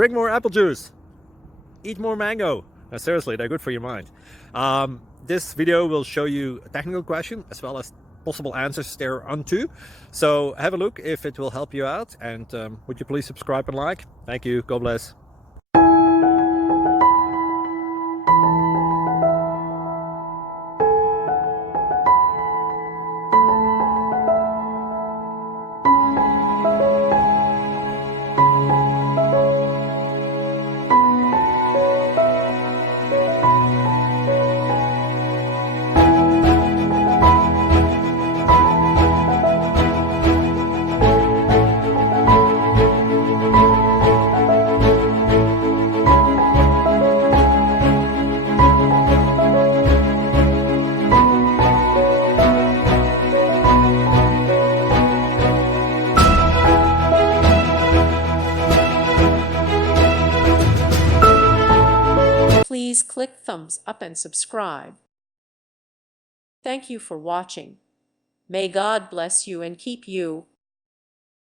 drink more apple juice, eat more mango. Seriously, they're good for your mind. This video will show you a technical question as well as possible answers thereunto. So have a look if it will help you out, and would you please subscribe and like? Thank you. God bless. Please click thumbs up and subscribe. Thank you for watching. May God bless you and keep you.